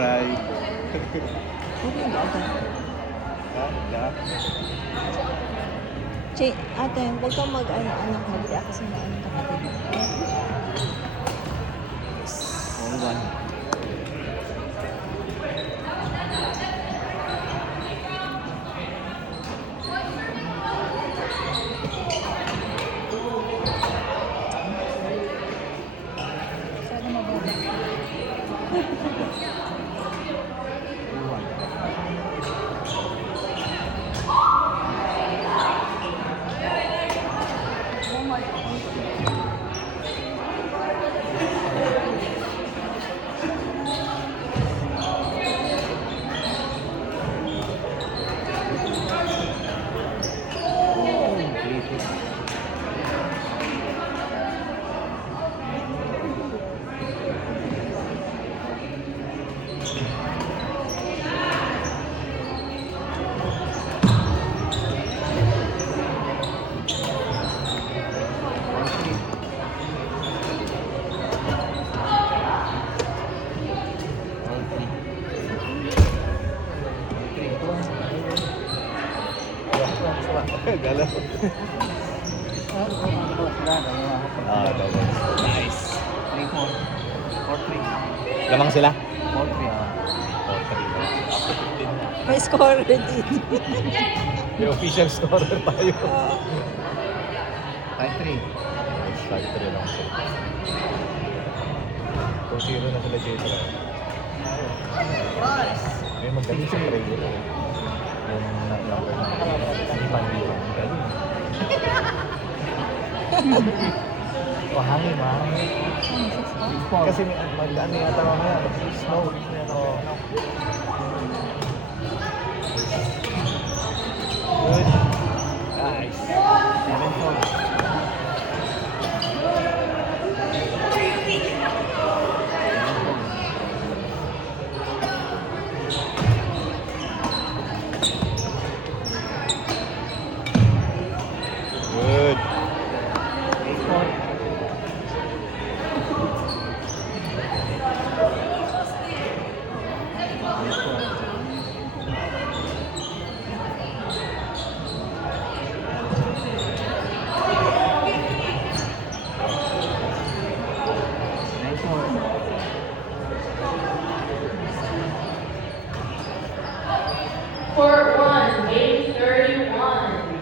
drive. Okay, ate. Ah, Ate, huwag kang mag-anak mo. Bili ako sa mga anong kapatid. all one. Sana mababa. Galaw. Nice. 3-4. 4-3. Lamang sila? 4-3. May score din. May official scorer tayo. 5-3. Strike 3 lang sila. 2-0 na sila dito. May magaling sa trailer. Yung number na hindi pandiwa. Magaling. Hangin, mahangin. Kasi mag-ano yata mamaya. Snow. Good. Nice. 7-4. Good. 8-4. Court 1, game 31.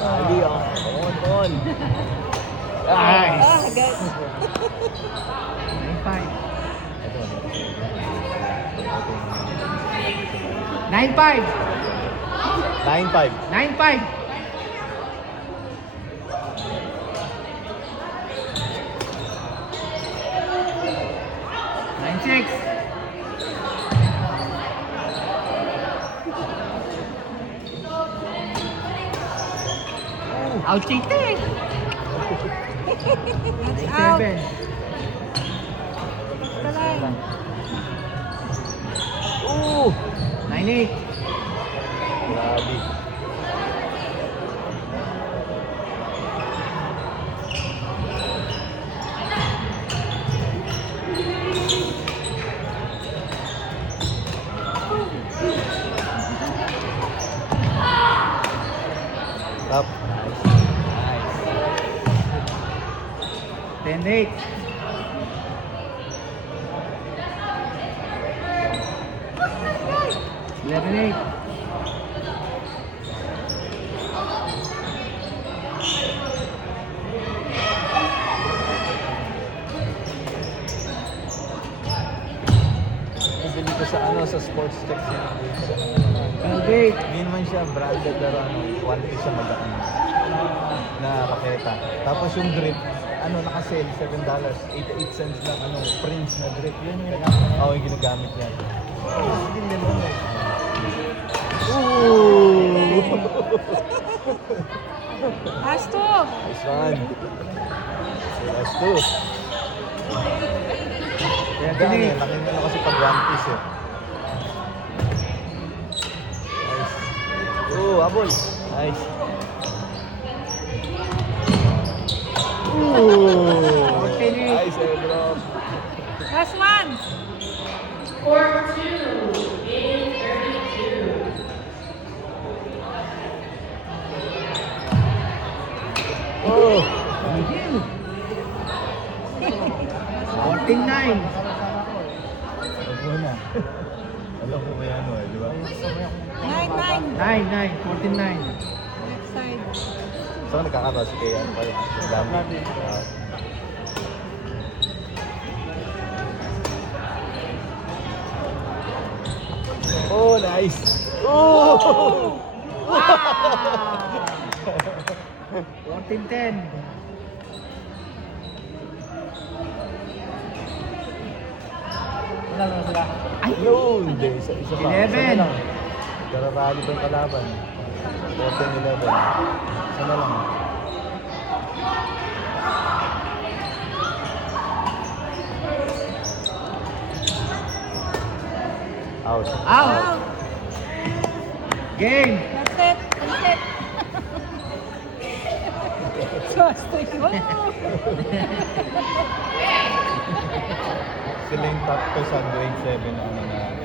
Ali, on. Nice. Agad. 9-5. 9-5. 9-5. 9-6. Out cheated. That's out. 7. Kalay. Ooh! 9-8. Grabe. Top. Nice. 10-8. 11-8. Bili ko sa sa sports tech niya. 12-8. Hindi naman siya branded pero quality siya magaan. Na raketa. Tapos yung grip, naka-sale, $7. 88 cents lang, Prince na grip. Yun yung yung ginagamit niya. Hindi naman Ooh! Asto. Nice one. Last two. Kaya Dami, tinig. laki na kasi pag one piece eh. Nice. habol. Nice. Ooh. 14-8. Nice, bro. Last one. Court 2, game 32. Oh. 14-9. Huwag mo na. Alam ko may ano di ba? 9. 9-9. 14-9. Next side. So, nagkakaross kay ano pa yun? Lami. Oh, nice! Oh! 14-10. Ay! No! Hindi, isa pa. 11. Isa na lang. Kararali pa yung kalaban. 14-11. Isa na lang. Out. Out. Game. That's it. That's it. Swastik. Sila yung top 2 sa grade 7 na ano na